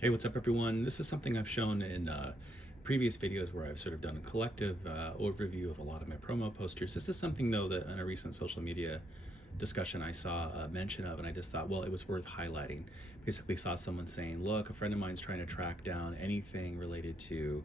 Hey, what's up, everyone? This is something I've shown in previous videos where I've sort of done a collective overview of a lot of my promo posters. This is something, though, that in a recent social media discussion I saw a mention of, and I just thought, well, it was worth highlighting. Basically, saw someone saying, look, a friend of mine's trying to track down anything related to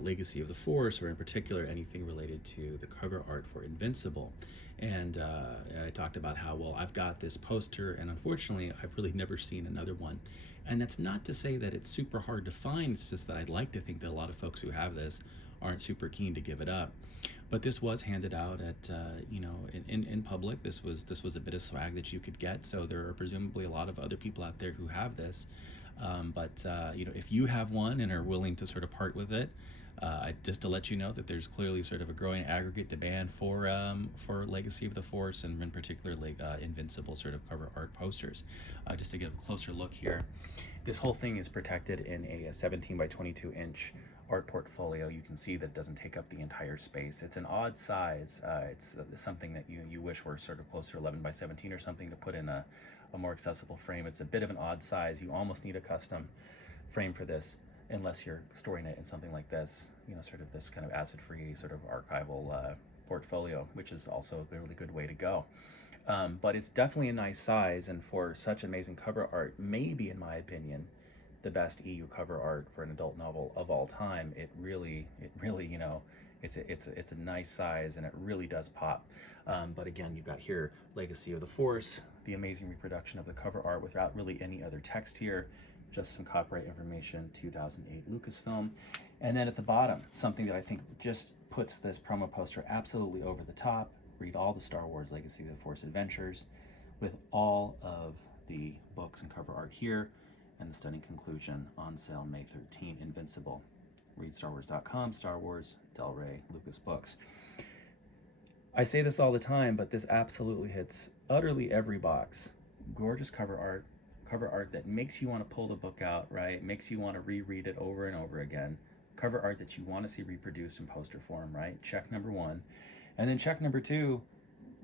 Legacy of the Force, or in particular, anything related to the cover art for Invincible. And I talked about how, well, I've got this poster, and unfortunately, I've really never seen another one. And that's not to say that it's super hard to find. It's just that I'd like to think that a lot of folks who have this aren't super keen to give it up. But this was handed out at in public. This was a bit of swag that you could get. So there are presumably a lot of other people out there who have this. But if you have one and are willing to sort of part with it, just to let you know that there's clearly sort of a growing aggregate demand for Legacy of the Force, and in particular Invincible sort of cover art posters. Just to get a closer look here, this whole thing is protected in a 17 by 22 inch art portfolio. You can see that it doesn't take up the entire space. It's an odd size. It's something that you wish were sort of closer, 11 by 17 or something, to put in a more accessible frame. It's a bit of an odd size. You almost need a custom frame for this, unless you're storing it in something like this, sort of this kind of acid-free sort of archival portfolio, which is also a really good way to go. But it's definitely a nice size, and for such amazing cover art, maybe, in my opinion, the best EU cover art for an adult novel of all time. It really, it's a nice size, and it really does pop. But again, you've got here Legacy of the Force, the amazing reproduction of the cover art without really any other text here, just some copyright information, 2008 Lucasfilm. And then at the bottom, something that I think just puts this promo poster absolutely over the top. Read all the Star Wars Legacy of the Force adventures with all of the books and cover art here, and the stunning conclusion, on sale May 13, Invincible. Read StarWars.com, Star Wars, Del Rey, Lucas Books. I say this all the time, but this absolutely hits utterly every box. Gorgeous cover art that makes you want to pull the book out, right? Makes you want to reread it over and over again. Cover art that you want to see reproduced in poster form, right? Check number one. And then check number two,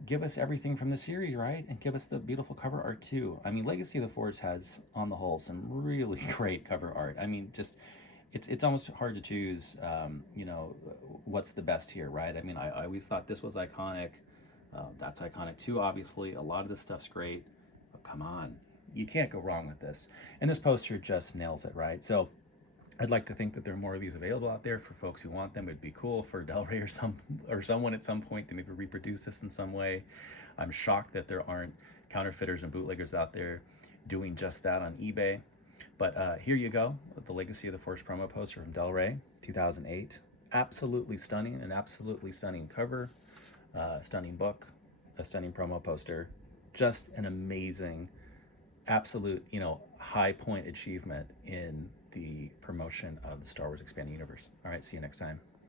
give us everything from the series, right? And give us the beautiful cover art too. I mean, Legacy of the Force has, on the whole, some really great cover art. I mean, just it's almost hard to choose, what's the best here, right? I mean, I always thought this was iconic. That's iconic too, obviously. A lot of this stuff's great, but come on, you can't go wrong with this. And this poster just nails it, right? So I'd like to think that there are more of these available out there for folks who want them. It'd be cool for Del Rey or someone at some point to maybe reproduce this in some way. I'm shocked that there aren't counterfeiters and bootleggers out there doing just that on eBay. But here you go, the Legacy of the Force promo poster from Del Rey, 2008. Absolutely stunning, an absolutely stunning cover, stunning book, a stunning promo poster. Just an amazing, absolute, high point achievement in the promotion of the Star Wars Expanded Universe. All right, see you next time.